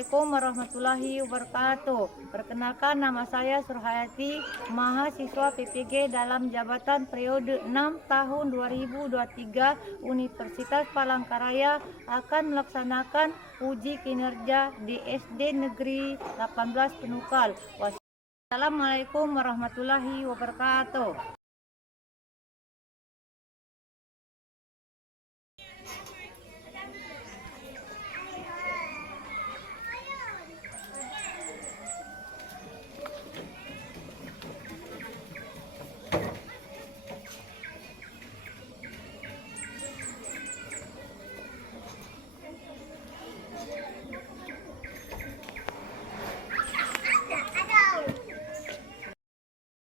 Assalamualaikum warahmatullahi wabarakatuh. Perkenalkan, nama saya Surhayati, mahasiswa PPG dalam jabatan periode 6 tahun 2023 Universitas Palangkaraya akan melaksanakan uji kinerja di SD Negeri 18 Penukal. Wassalamualaikum warahmatullahi wabarakatuh.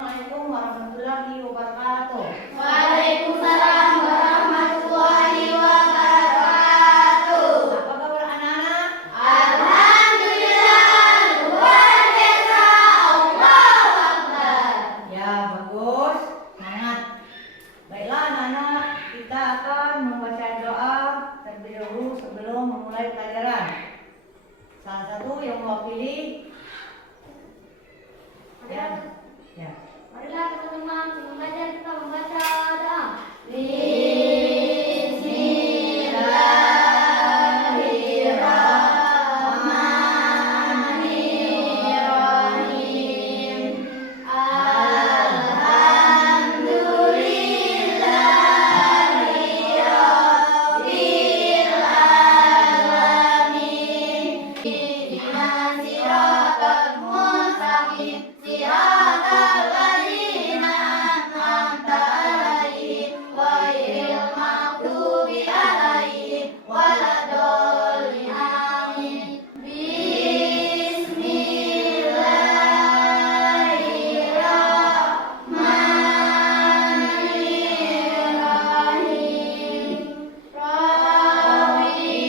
Assalamualaikum warahmatullahi wabarakatuh. Waalaikumsalam warahmatullahi wabarakatuh. Apa kabar anak-anak? Alhamdulillah, luar biasa, Allahu Akbar. Ya, bagus. Semangat. Baiklah anak-anak, kita akan membaca doa terlebih dahulu sebelum memulai pelajaran. Salah satu yang mewakili. Ya. Marilah teman-teman, belajar kita membaca doa. Bismillahirrahmanirrahim. Alhamdulillahirabbil alamin. Ihdinas siratal mustaqim, siratal ladzina an'amta 'alaihim ghairil maghdubi 'alaihim waladdallin. Amin. Bismillahirrahmanirrahim. Rabbi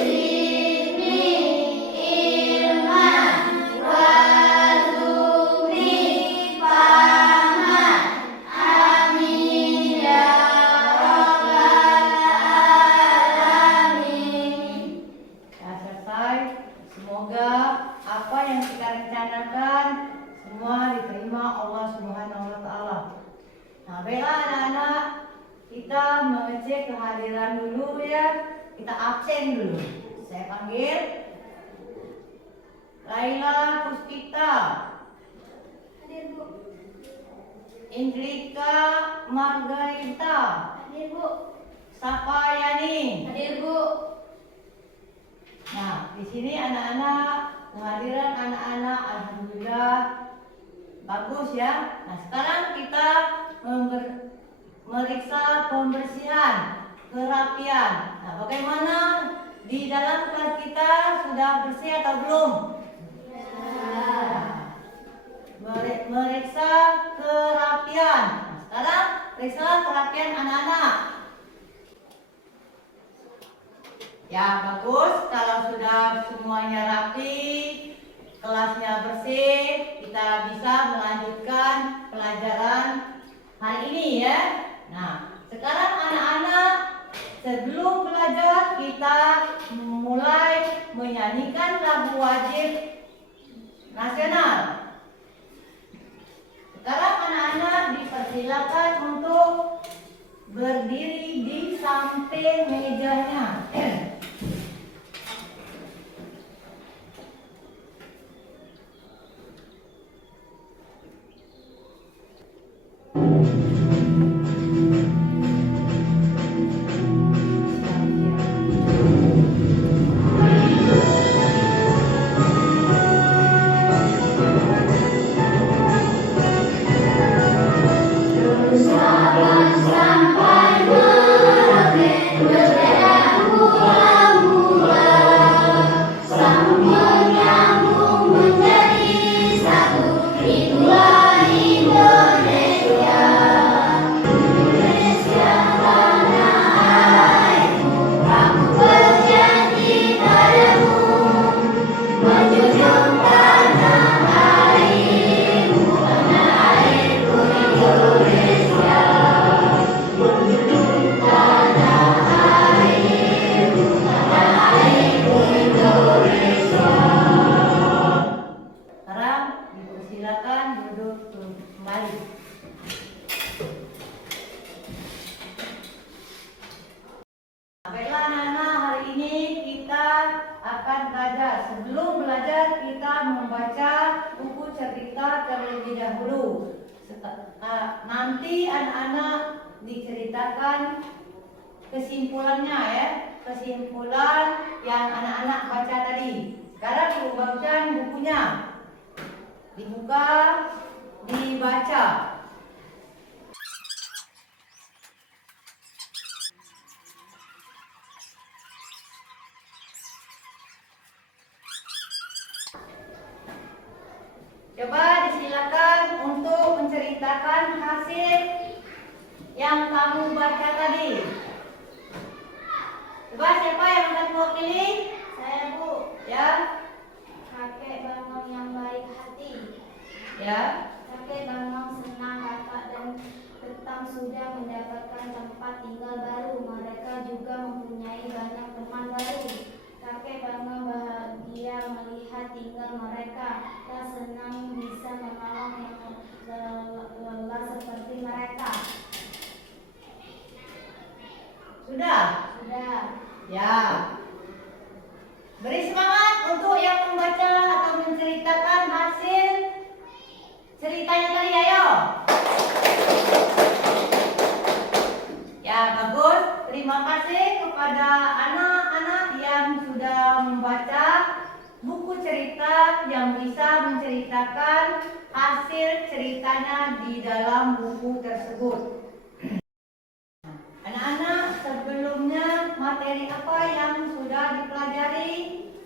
zidni ilman warzuqni fahman. Amin ya rabbal alamin. Ya, selesai. Semoga apa yang kita rencanakan semua diterima Allah Subhanahu wa taala. Nah, baiklah anak-anak, kita mengecek kehadiran dulu ya. Kita absen dulu. Saya panggil Laila Puspita, Hadir, Bu. Indrika Margarita, Hadir, Bu. Sapayani. Hadir, Bu. Nah, di sini anak-anak, kehadiran anak-anak alhamdulillah bagus ya. Nah, sekarang kita meriksa pembersihan, kerapian. Nah, bagaimana di dalam kelas kita sudah bersih atau belum? Meriksa kerapian. Nah, sekarang periksa kerapian anak-anak. Ya, bagus. Kalau sudah semuanya rapi, kelasnya bersih, kita bisa melanjutkan pelajaran hari ini ya. Nah, sekarang anak-anak, sebelum belajar kita mulai menyanyikan lagu wajib nasional. Sekarang anak-anak dipersilakan untuk berdiri di samping mejanya. Sampai merauke bendera terlebih dahulu. Nanti anak-anak diceritakan kesimpulannya ya, kesimpulan yang anak-anak baca tadi. Sekarang ibu bagikan bukunya, dibuka, dibaca. Coba disilakan untuk menceritakan hasil yang kamu baca tadi. Coba siapa yang akan mewakili? Saya, Bu. Ya, Kakek Bangong yang baik hati. ya. Kakek Bangong senang kakak dan Betang sudah mendapatkan tempat tinggal baru. Mereka juga mempunyai banyak teman baru. Kakek Bangong bahagia melihat tinggal mereka. Tak senang bisa menolong yang lelah seperti mereka. Sudah? Sudah. Ya. Beri semangat untuk yang membaca atau menceritakan hasil ceritanya tadi, ayo. Ya, bagus. Terima kasih kepada anak-anak yang sudah membaca buku cerita yang bisa menceritakan hasil ceritanya di dalam buku tersebut. Anak-anak, sebelumnya materi apa yang sudah dipelajari?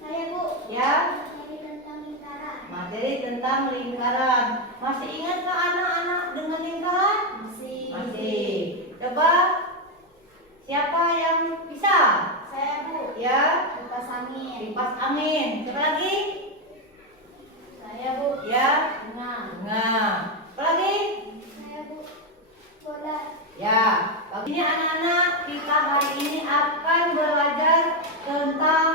Saya, Bu. Ya, Materi tentang lingkaran. materi tentang lingkaran. Masih ingatkah anak-anak dengan lingkaran? Masih. Masih. Coba siapa yang bisa? Saya, Bu. Ya, Kipas angin. kipas angin. Coba lagi. Saya, Bu. Ya, Bunga. bunga. Apa lagi? Saya, Bu. Bola. Ya, pagi ini anak-anak kita hari ini akan belajar tentang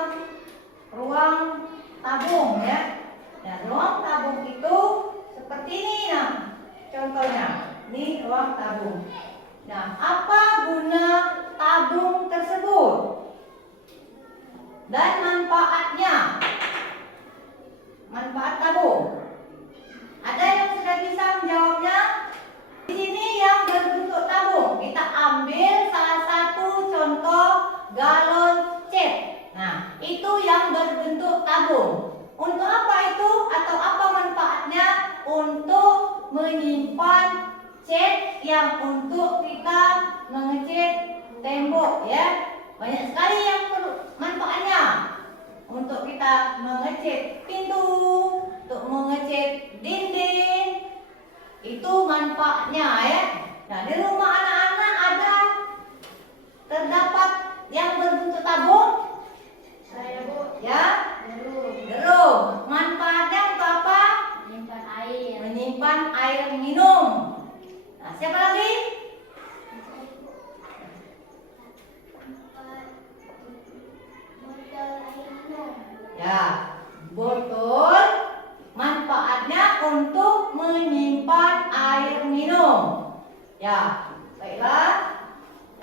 ruang tabung ya. Nah, ruang tabung itu seperti ini nah. Contohnya, ini ruang tabung. Nah, apa guna tabung tersebut? Dan manfaatnya? Manfaat tabung. Ada yang sudah bisa menjawabnya? Di sini yang berbentuk tabung, kita ambil salah satu contoh galon cat. Nah, itu yang berbentuk tabung. Untuk apa itu atau apa manfaatnya? Untuk menyimpan cat yang untuk kita mengecat tembok ya. Banyak sekali yang perlu manfaatnya. Untuk kita mengecat pintu, untuk mengecat dinding. Itu manfaatnya ya. Nah, di rumah anak-anak ada terdapat yang berbentuk tabung? Saya, Bu. Ya, Deru. derum. Manfaatnya untuk apa? Menyimpan air. Menyimpan air minum. Nah, siapa lagi? Botol air minum. Ya, botol. Manfaatnya untuk menyimpan air minum. Ya, baiklah.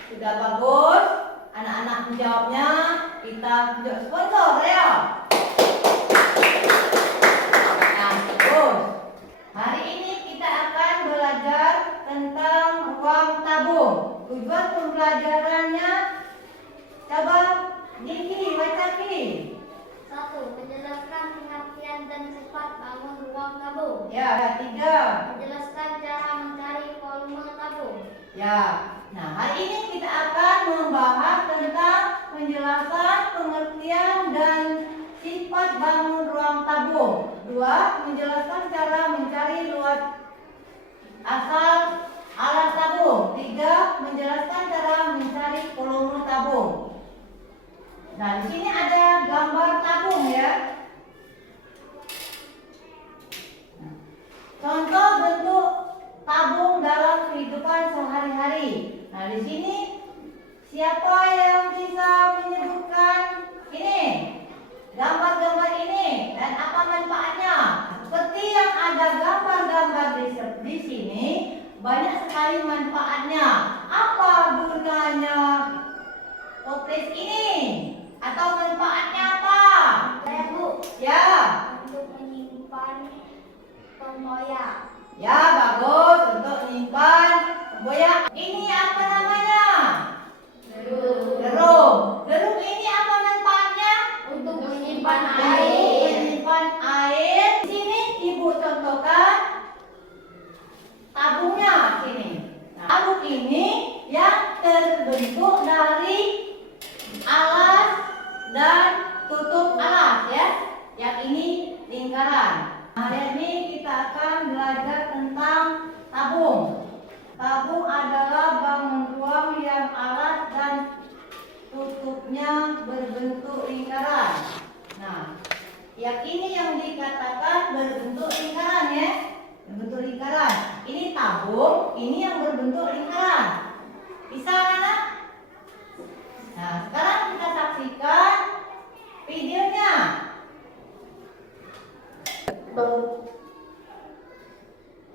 Sudah bagus. Anak-anak menjawabnya. Kita tunjuk sponsor ya. Nah, bagus. Hari ini kita akan belajar tentang ruang tabung. Tujuan pembelajarannya, coba Niki, baca Ki. 1. Menjelaskan pengertian dan sifat bangun ruang tabung. Ya, 3. Menjelaskan cara mencari volume tabung. Ya, nah hari ini kita akan membahas tentang penjelasan, pengertian, dan sifat bangun ruang tabung. 2. Menjelaskan cara mencari luas asal alat tabung. 3. Menjelaskan cara mencari volume tabung. Nah, di sini ada gambar tabung ya. Contoh bentuk tabung dalam kehidupan sehari-hari. Nah, di sini siapa yang bisa menyebutkan ini? Gambar-gambar ini dan apa manfaatnya? Seperti yang ada gambar-gambar di sini, banyak sekali manfaatnya. Apa gunanya toples ini? Atau manfaatnya apa? Saya, Bu. Ya, Untuk menyimpan tempoyak. berbentuk dari alas dan tutup alas ya. Yang ini lingkaran. Hari ini kita akan belajar tentang tabung. Tabung adalah bangunan yang alas dan tutupnya berbentuk lingkaran. Nah, yang ini yang dikatakan berbentuk lingkaran ya. Berbentuk lingkaran. Ini tabung, ini yang berbentuk lingkaran. Bisa anak? Nah, sekarang kita saksikan videonya.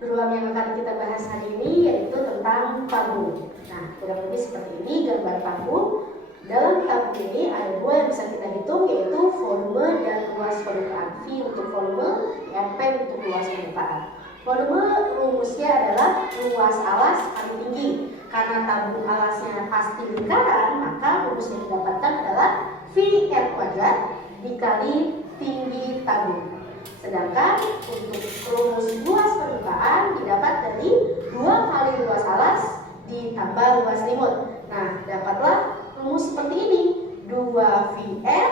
Berulang yang akan kita bahas hari ini yaitu tentang tabung. Nah, kurang lebih seperti ini gambar tabung. Dalam tabung ini ada dua yang bisa kita hitung, yaitu volume dan luas permukaan. V untuk volume, MP untuk luas permukaan. Volume rumusnya adalah luas alas kali tinggi. Karena tabung alasnya pasti lingkaran, maka rumus yang didapatkan adalah VL kuadrat dikali tinggi tabung. Sedangkan untuk rumus luas permukaan didapat dari 2 kali luas alas ditambah luas limut. Nah, dapatlah rumus seperti ini. 2VL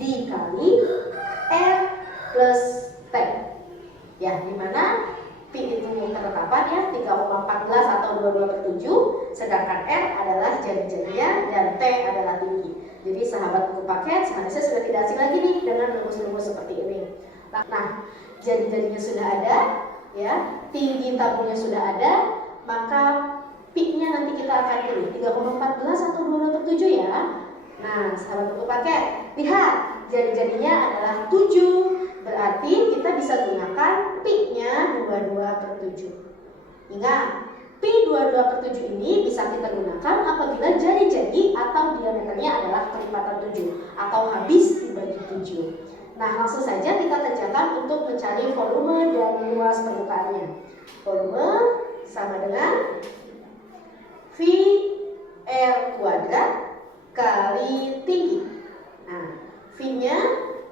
dikali R plus T. Ya, dimana Pi itu ketetapan ya 3,14 atau 22/7, sedangkan R adalah jari-jarinya dan T adalah tinggi. Jadi sahabat buku paket seharusnya sudah tidak asing lagi nih dengan rumus-rumus seperti ini. Nah, jari-jarinya sudah ada, ya, tinggi tabungnya sudah ada, maka Pi-nya nanti kita akan pilih 3,14 atau 22/7 ya. Nah, sahabat buku paket, lihat jari-jarinya adalah 7, berarti kita bisa gunakan Pi-nya 22/7. Ingat, Pi 22/7 ini bisa kita gunakan apabila jari-jari atau diameternya adalah kelipatan 7 atau habis dibagi 7. Nah, langsung saja kita kerjakan untuk mencari volume dan luas permukaannya. Volume sama dengan VL kuadrat kali tinggi. Nah, V-nya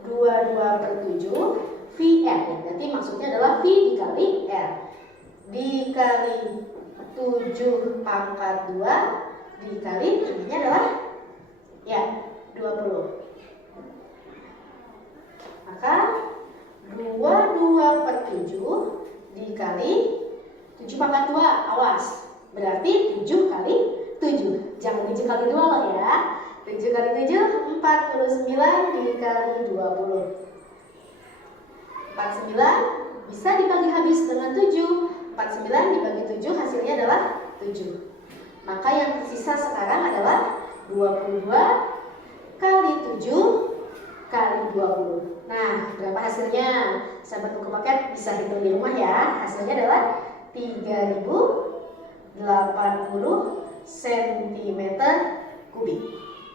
22/7 VL, berarti maksudnya adalah V dikali R dikali 7 pangkat 2 dikali tingginya adalah ya 20. Maka 22/7 dikali 7 pangkat 2, awas, berarti 7 kali 7. Jangan 7 kali 2 loh ya. 7 kali 7, 49 dikali 20. 49 bisa dibagi habis dengan 7. 49 dibagi 7 hasilnya adalah 7. Maka yang tersisa sekarang adalah 22 kali 7 kali 20. Nah, berapa hasilnya? Sahabat buku paket bisa hitung di rumah ya. Hasilnya adalah 3080 cm kubik.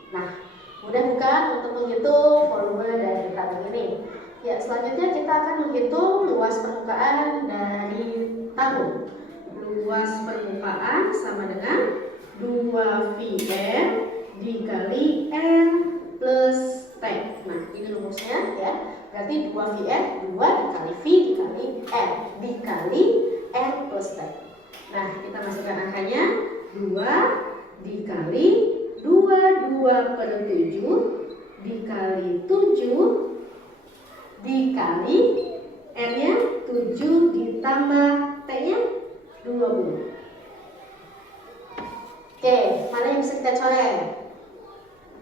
Nah, mudah bukan untuk menghitung volume dari tabung ini? Ya, selanjutnya kita akan menghitung luas permukaan dari tabung. Luas permukaan sama dengan 2VL dikali R plus T. Nah, ini rumusnya ya. Berarti 2VL 2 dikali V dikali R dikali R plus T. Nah, kita masukkan angkanya 2 dikali 22/7 dikali 7 dikali R-nya 7 ditambah T-nya 20. Oke, mana yang bisa kita coret?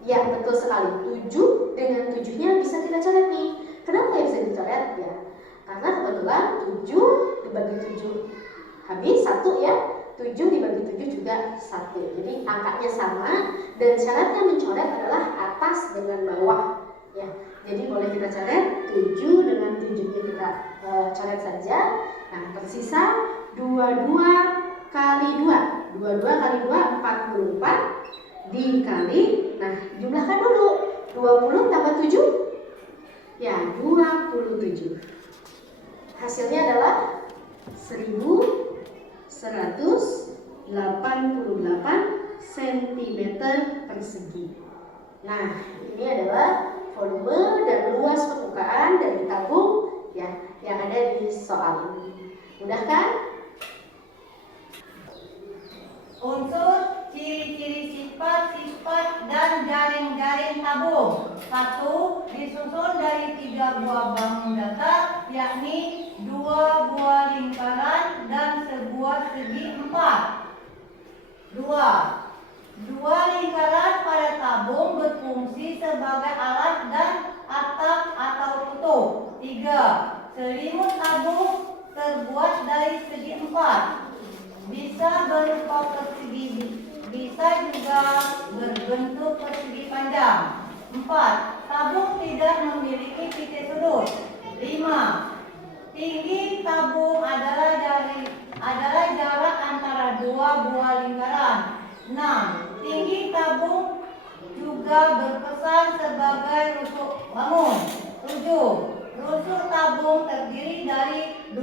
Ya, betul sekali. 7 dengan 7-nya bisa kita coret nih. Kenapa bisa dicoret? Ya, karena kebetulan 7 dibagi 7 habis 1 ya. 7 dibagi 7 juga 1. Jadi angkanya sama dan syaratnya mencoret adalah atas dengan bawah. Ya, jadi boleh kita coret 7 dengan 7-nya kita coret saja. Nah, tersisa 22 kali 2. 22 kali 2 44 dikali, nah jumlahkan dulu 20 tambah 7 ya 27. Hasilnya adalah 1188 cm persegi. Nah, ini adalah volume dan luas permukaan dari tabung ya yang ada di soal ini. Mudah kan? Unsur ciri-ciri tabung. 1 disusun dari 3 buah bangun datar, yakni 2 buah lingkaran dan sebuah segi 4. 2 lingkaran pada tabung berfungsi sebagai alat dan atap atau tutup. 3 selimut tabung terbuat dari segi 4. Bisa berupa persegi, bisa juga berbentuk persegi panjang. 4 tabung tidak memiliki titik sudut. 5 tinggi tabung adalah jarak antara 2 buah lingkaran. 6 tinggi tabung juga berpesan sebagai rusuk bangun. 7 rusuk tabung terdiri dari 8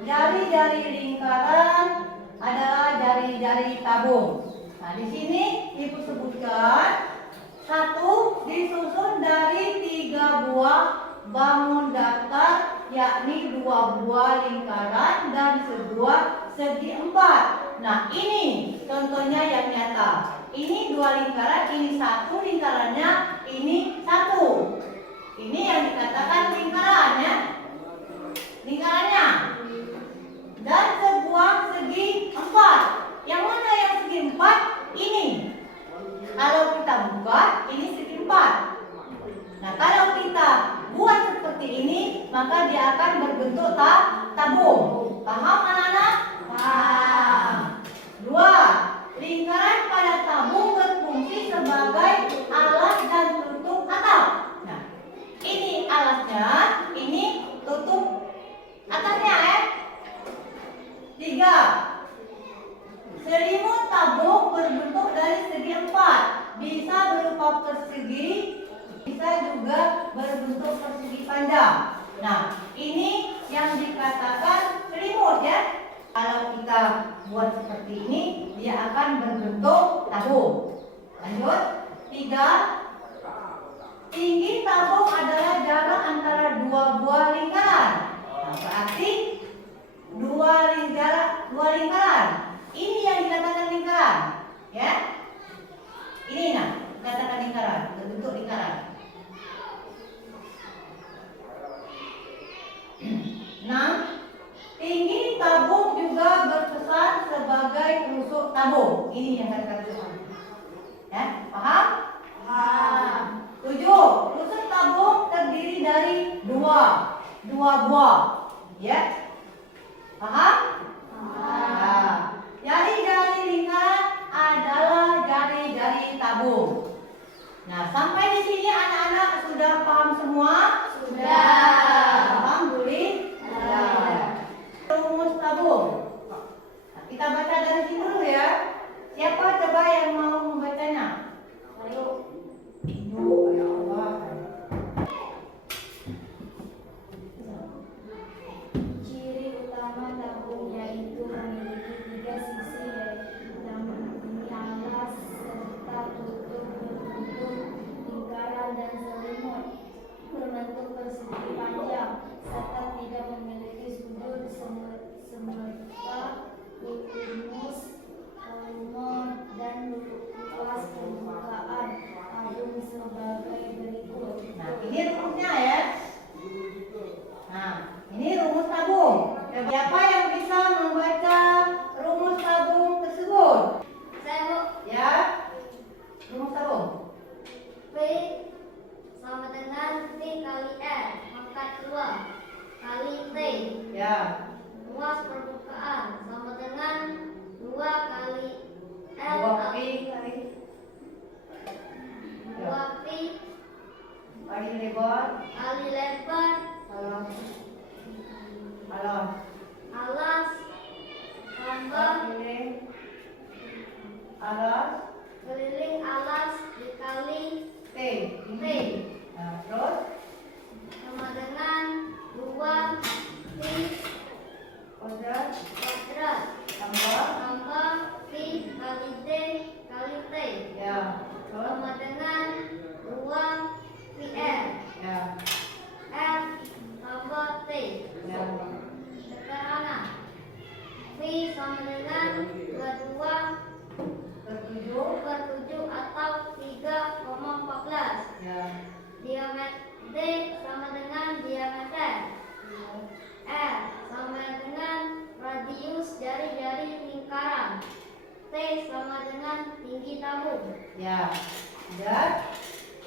jari-jari lingkaran adalah jari-jari tabung. Nah, di sini Ibu sebutkan 1 disusun dari 3 buah bangun datar, yakni 2 buah lingkaran dan sebuah segi 4. Nah, ini contohnya yang nyata. Ini 2 lingkaran, ini 1 lingkarannya, ini 1. Ini yang dikatakan lingkarannya. Dan sebuah segi 4. Yang mana yang segi 4? Ini. Kalau kita buka, ini segi 4. Nah, kalau kita buat seperti ini, maka dia akan berbentuk tabung. Paham anak-anak? Paham. 2 lingkaran pada tabung berfungsi sebagai alas dan tutup atap. Nah, ini alasnya, ini tutup atasnya ya. 3 selimut tabung berbentuk dari segi 4. Bisa berupa persegi, bisa juga berbentuk persegi panjang. Nah, ini yang dikatakan selimut ya. Kalau kita buat seperti ini, dia akan berbentuk tabung. Lanjut. 3 tinggi tabung adalah jarak antara 2 buah lingkaran. Nah, berarti 2 lingkaran. Ini yang dikatakan lingkaran, ya. Ini nah, dikatakan lingkaran, berbentuk lingkaran. 6 tinggi tabung juga berpesan sebagai rusuk tabung. Ini yang dikatakan. Ya, paham? Paham. 7 rusuk tabung terdiri dari 2 buah. Ya. Paham? Paham. Jari-jari lingkaran adalah jari-jari tabung. Nah, sampai di sini anak-anak sudah paham semua? Sudah. Alhamdulillah. Rumus tabung. Nah, kita baca dari sini dulu ya. Siapa coba yang mau membacanya? Ayo. Ibu, ya Allah. Ciri utama tabung yaitu memiliki 3 sisi, yaitu alas serta tutup berbentuk lingkaran dan selimut berbentuk persegi panjang serta tidak memiliki sudut semerta rumus volume dan luas permukaan tabung sebagai berikut. Nah, ini rumusnya ya. Nah, ini rumus tabung. Siapa yang bisa membaca rumus tabung tersebut? Saya Bu. Ya. Rumus tabung. P sama dengan T kali R pangkat 2 kali T. Ya. Luas permukaan sama dengan 2 kali L 2 pi kali kali 2 pi kali lebar. kali lebar Alas. alas tambah keliling alas dikali T. T Nah, terus sama dengan 2 pi kuadrat tambah tambah pi kali D kali T ya. Terus sama dengan 2 pi R ya. R tambah T. Ya. Sederhana. Pi sama dengan 22 Ketujuh T sama dengan tinggi tabung. Ya. Dan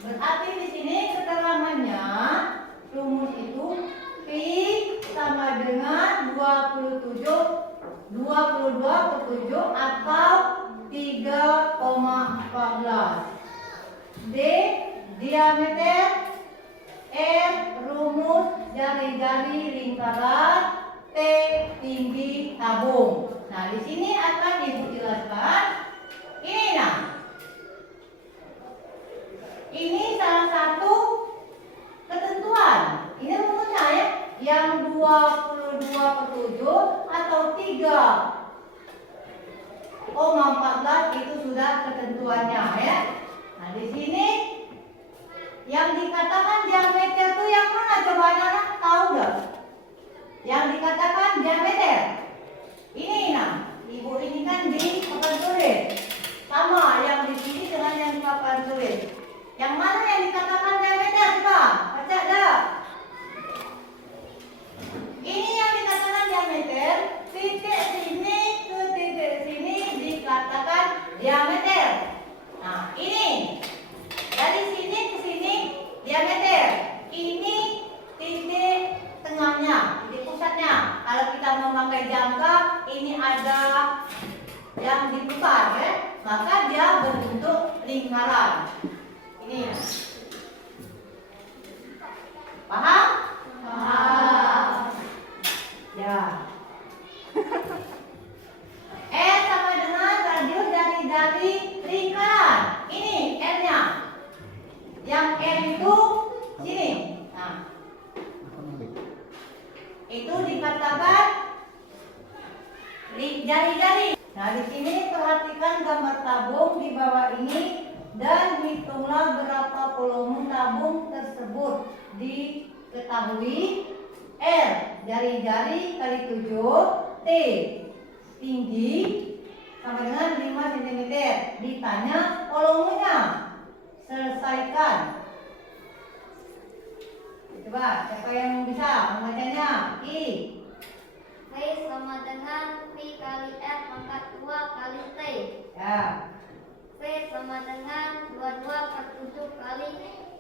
berarti di sini keterangannya rumus itu Pi sama dengan 22 per 7 atau 3,14. D diameter, R rumus jari-jari lingkaran, T tinggi tabung. Nah, di sini akan Ibu jelaskan. Ini salah satu ketentuan. Ini rumusnya ya, yang 22 per 7 atau 3,14 itu sudah ketentuannya ya. Nah, di sini yang dikatakan diameter itu yang mana? Coba anak tahu nggak? Yang dikatakan diameter ini, nah, Ibu ini kan di papan tulis sama yang di sini dengan yang di papan tulis. Yang mana yang dikatakan diameter? Coba baca dah. Ini yang dikatakan diameter, titik sini ke titik sini dikatakan diameter. Nah, ini dari sini ke sini diameter. Ini titik tengahnya, titik pusatnya. Kalau kita memakai jangka, ini ada yang diputar ya, maka dia berbentuk lingkaran. Ini ya. Paham? Paham. Ya. Sama dengan radius dari lingkaran. Ini R-nya. Yang R itu sini. Nah, itu dikatakan jari-jari. Nah, di sini perhatikan gambar tabung di bawah ini dan hitunglah berapa volume tabung tersebut. Diketahui R jari-jari kali 7, T tinggi sama dengan 5 cm. Ditanya volumenya. Selesaikan. Coba siapa yang bisa membacanya? I. V sama dengan Pi kali R pangkat 2 kali T. Ya. V sama dengan 22 per 7 kali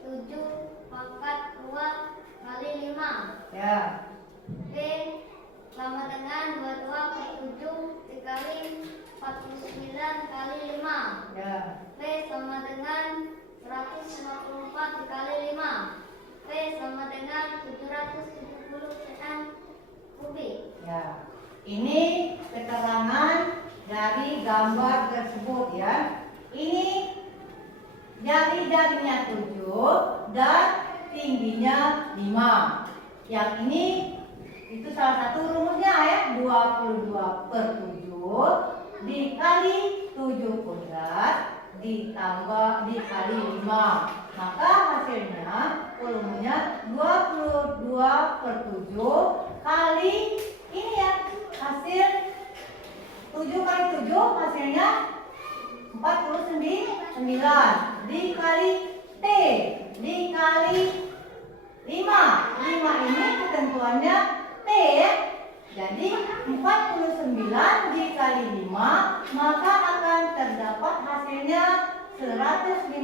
7 pangkat 2 kali 5. Ya. V sama dengan 22 per 7 dikali 49 kali 5. Ya. V sama dengan 154 dikali 5. V sama dengan 770 cm kubik. Ya. Ini keterangan dari gambar tersebut ya. Ini jari-jarinya 7 dan tingginya 5. Yang ini itu salah satu rumusnya ya, 22 per 7 dikali 7 kuadrat ditambah dikali 5. Maka hasilnya volumenya 22 per 7 kali ini ya, hasil 7 kali 7 hasilnya 49 dikali T dikali 5. 5 ini ketentuannya T ya. Jadi 49 dikali 5 maka akan terdapat hasilnya 154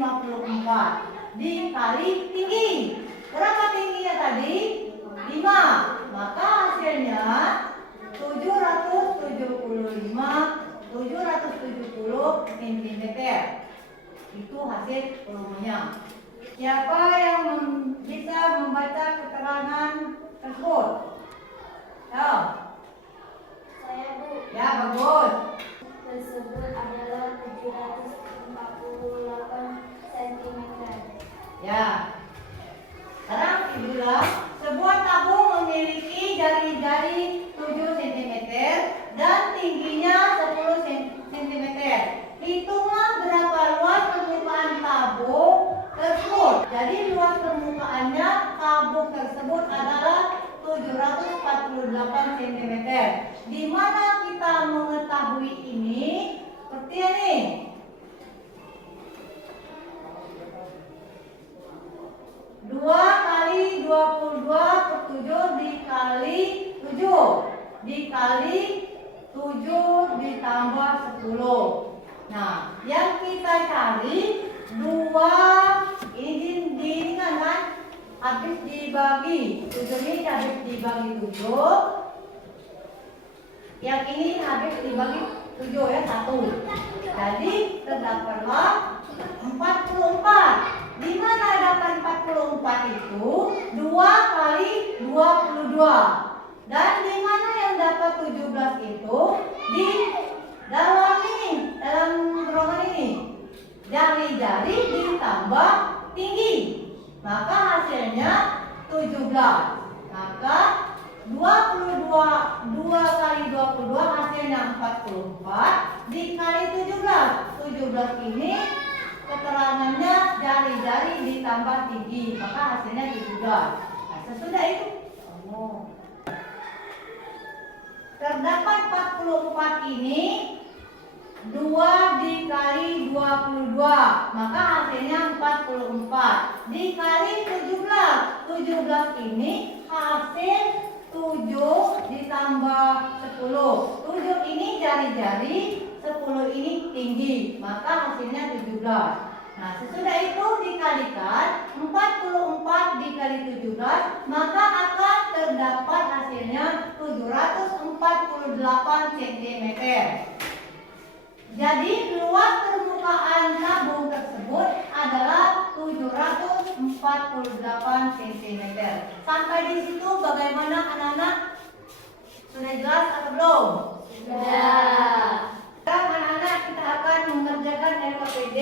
dikali tinggi. Berapa tingginya tadi? 5. Maka hasilnya 770 cm. Itu hasil volumenya. Siapa yang bisa membaca keterangan tersebut? Ya. Saya, Bu. Ya, bagus. Tersebut adalah 748 cm. Ya. Sekarang Ibu bilang, sebuah tabung memiliki jari-jari 7 cm dan tingginya 10 cm. Hitunglah berapa luas permukaan tabung tersebut. Jadi luas permukaannya tabung tersebut adalah 748 cm. Di mana kita mengetahui ini? Seperti ini. 2 kali 22 per 7 dikali 7 dikali 7 ditambah 10. Nah, yang kita cari 2 ini kan habis dibagi 7 ini habis dibagi 7, yang ini habis dibagi 7 ya 1. Jadi terdapatlah 44. Di mana dapat 44 itu 2 kali 22. Dan di mana yang dapat 17 itu di dalam ini, dalam ruangan ini. Jari-jari ditambah tinggi. Maka hasilnya 17. Maka 22 kali 22 hasilnya 44 dikali 17. 17 ini keterangannya jari-jari ditambah tinggi, maka hasilnya 17. Nah, sesudah itu terdapat 44 ini 2 dikali 22, maka hasilnya 44 dikali 17. 17 ini hasil 7 ditambah 10. 7 ini jari-jari, 10 ini tinggi, maka hasilnya 17. Nah, sesudah itu dikalikan 44 dikali 17, maka akan terdapat hasilnya 748 cm. Jadi luas permukaan tabung tersebut adalah 748 cm. Sampai di situ bagaimana anak-anak? Sudah jelas atau belum? Sudah. Sekarang anak-anak kita akan mengerjakan LKPD.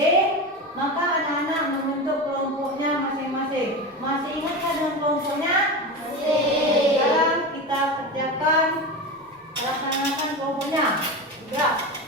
Maka anak-anak membentuk kelompoknya masing-masing. Masih ingat kan dengan kelompoknya? Masih. Sekarang kita kerjakan, laksanakan kelompoknya. Sudah.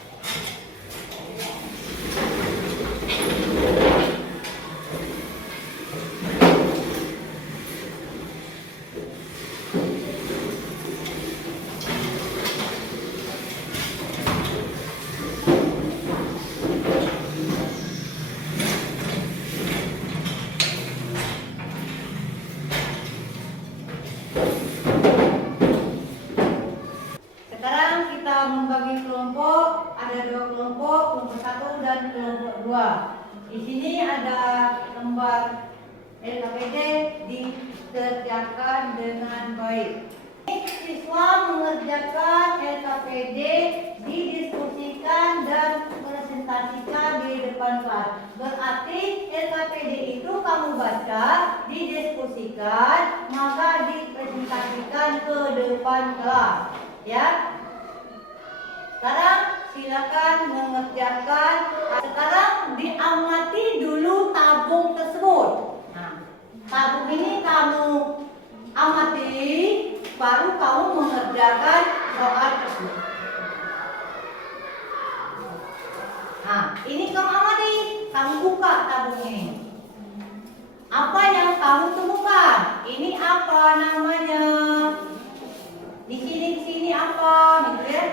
Sekarang kita membagi kelompok, ada 2 kelompok, kelompok 1 dan kelompok 2. Di sini ada lembar LKPD dikerjakan dengan baik. Siswa mengerjakan LKPD, didiskusikan dan presentasikan di depan kelas. Berarti LKPD itu kamu baca, didiskusikan, maka dipresentasikan ke depan kelas. Ya. Sekarang silakan mengerjakan. Sekarang diamati dulu tabung tersebut. Nah, tabung ini kamu amati, baru kamu mengerjakan soal tersebut. Nah, ini kamu amati, kamu buka tabung ini. Apa yang kamu temukan? Ini apa namanya? Di sini apa, gitu ya?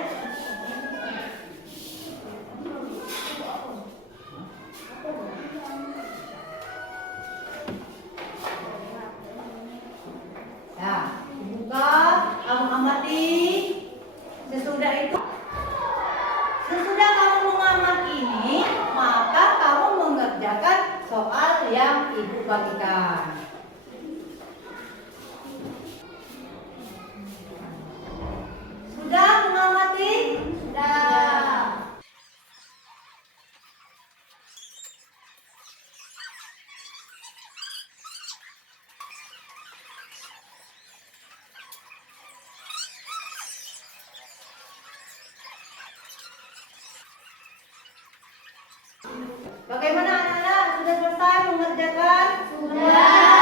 Ya, buka, kamu amati. Sesudah kamu mengamati ini, maka kamu mengerjakan soal yang ibu bagikan. Sudah mengamati? Sudah. Bagaimana anak-anak? Sudah selesai mengerjakan? Sudah.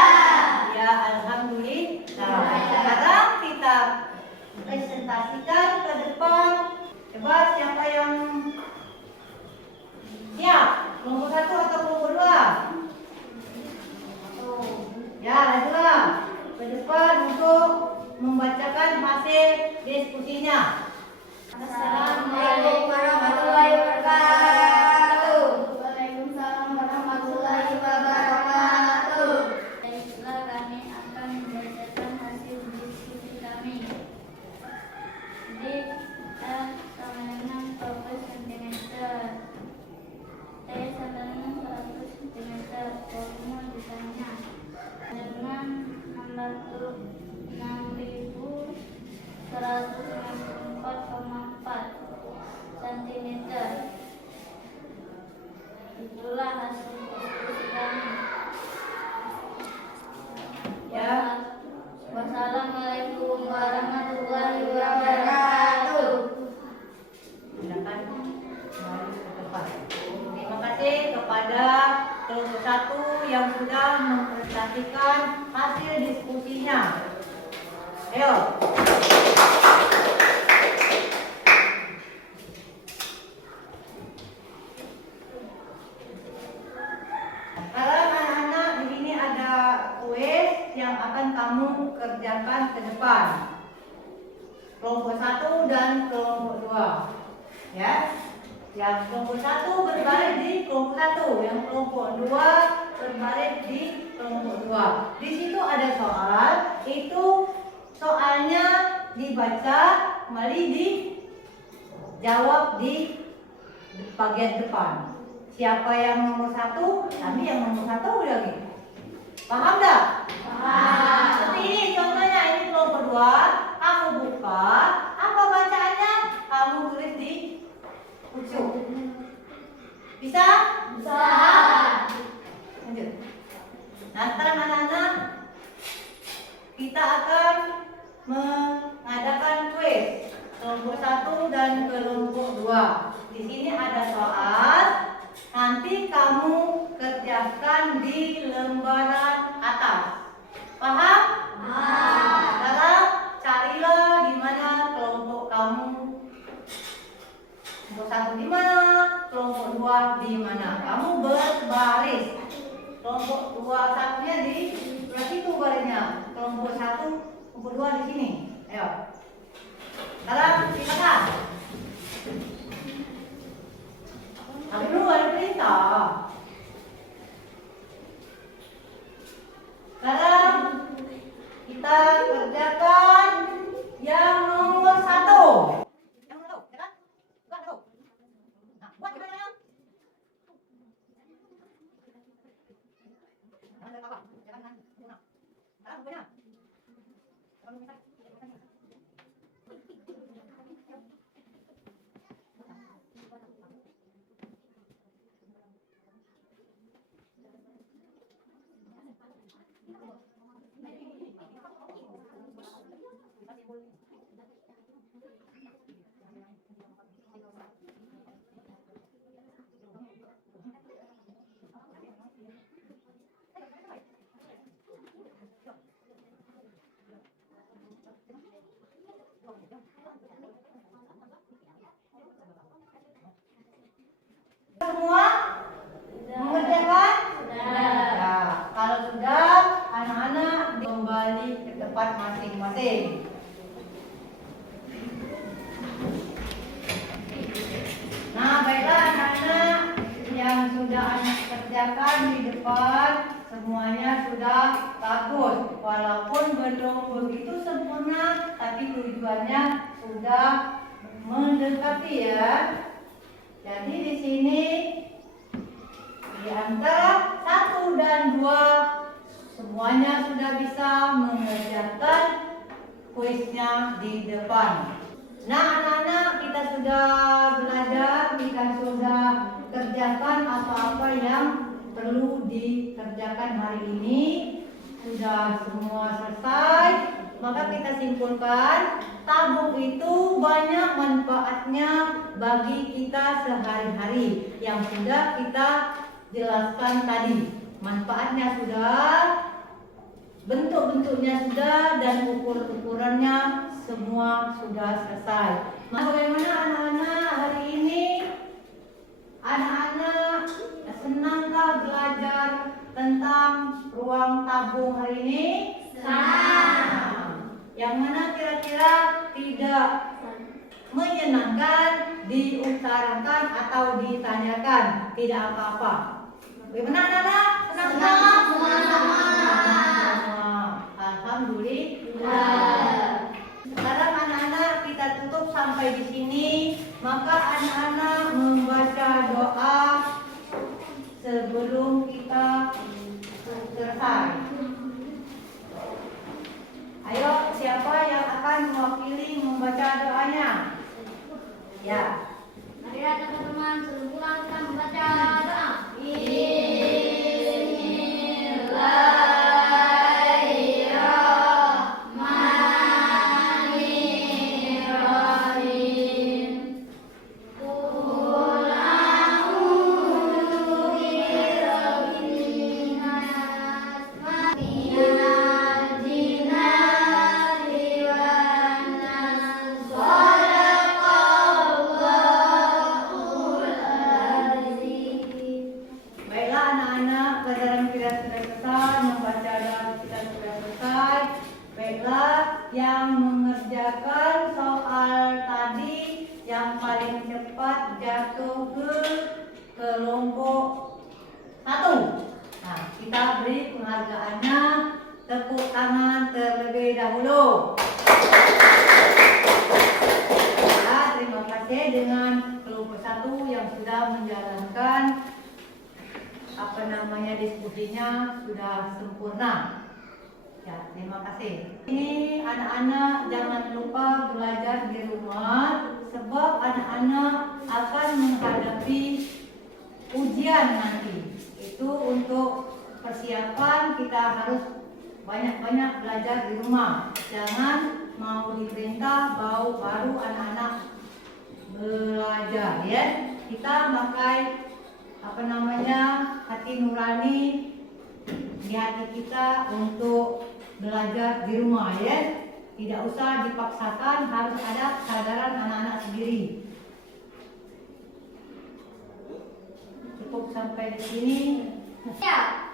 itulah hasil diskusi kami. Ya. Wassalamualaikum warahmatullahi wabarakatuh. Silakan kembali ke tempat. Terima kasih kepada kelompok 1 yang sudah mempresentasikan hasil diskusinya. Ayo. Sekarang anak-anak di sini ada kuis yang akan kamu kerjakan ke depan. Kelompok 1 dan kelompok 2. Ya. Yang kelompok 1 berbaris di kelompok 1, yang kelompok 2 berbaris di kelompok 2. Di situ ada soal, itu soalnya dibaca, kembali dijawab di bagian depan. Siapa yang nomor 1? Kami yang nomor 1 lagi. Paham tak? Paham. Seperti ini contohnya, ini kelompok 2. Kamu buka, apa bacaannya? Kamu tulis di ucuk. Bisa? Bisa. Lanjut. Nah, sekarang anak-anak kita akan mengadakan kuis kelompok 1 dan kelompok 2. Di sini ada soal. Nanti kamu kerjakan di lembaran atas. Paham? Paham. Sekarang carilah di mana kelompok kamu. Kelompok 1 di mana? Kelompok 2 di mana? Kamu berbaris. Kelompok 2 satunya di sebelah situ barisnya. Kelompok 1, kelompok 2 di sini. Ayo. Sekarang silakan. Tapi dulu ada perintah. Sekarang kita kerjakan yang nomor 1. Yang nomor 1, ya kan? Bukan dulu. Nah, buat gimana ya? Jangan ada apa? Jangan nanti. Nah, sekarang bukunya. Kalau misalnya semua mengerjakan? Sudah. Ya, kalau sudah, anak-anak kembali ke tempat masing-masing. Nah, baiklah anak-anak yang sudah anak kerjakan di depan, semuanya sudah bagus. Walaupun belum begitu sempurna, tapi tujuannya sudah mendekati ya. Jadi di sini di antara 1 dan 2 semuanya sudah bisa mengerjakan kuisnya di depan. Nah, anak-anak kita sudah belajar, kita sudah kerjakan apa-apa yang perlu dikerjakan hari ini. Sudah semua selesai, maka kita simpulkan tabung itu banyak manfaatnya bagi kita sehari-hari yang sudah kita jelaskan tadi. Manfaatnya sudah, bentuk-bentuknya sudah, dan ukur-ukurannya semua sudah selesai. Nah, bagaimana anak-anak hari ini? Anak-anak senangkah belajar tentang ruang tabung hari ini? Senang. Yang mana kira-kira tidak menyenangkan, diutarakan atau ditanyakan? Tidak apa-apa. Bagaimana anak-anak? Senang? Alhamdulillah. Sekarang anak-anak kita tutup sampai di sini. Maka anak-anak membaca doa sebelum kita selesai. Ayo, siapa yang akan mewakili membaca doanya? Ya. Mari teman-teman, sebelum pulang kita membaca doa. masuk ke kelompok 1. Nah, kita beri penghargaannya, tepuk tangan terlebih dahulu. Ya, terima kasih dengan kelompok 1 yang sudah menjalankan diskusinya sudah sempurna. Ya, terima kasih. Ini anak-anak jangan lupa belajar di rumah sebab anak-anak akan menghadapi ujian nanti. Itu untuk persiapan kita harus banyak-banyak belajar di rumah. Jangan mau diperintah baru anak-anak belajar ya. Kita pakai hati nurani di hati kita untuk belajar di rumah ya. Tidak usah dipaksakan, harus ada kesadaran anak-anak sendiri. Cukup sampai di sini. Ya.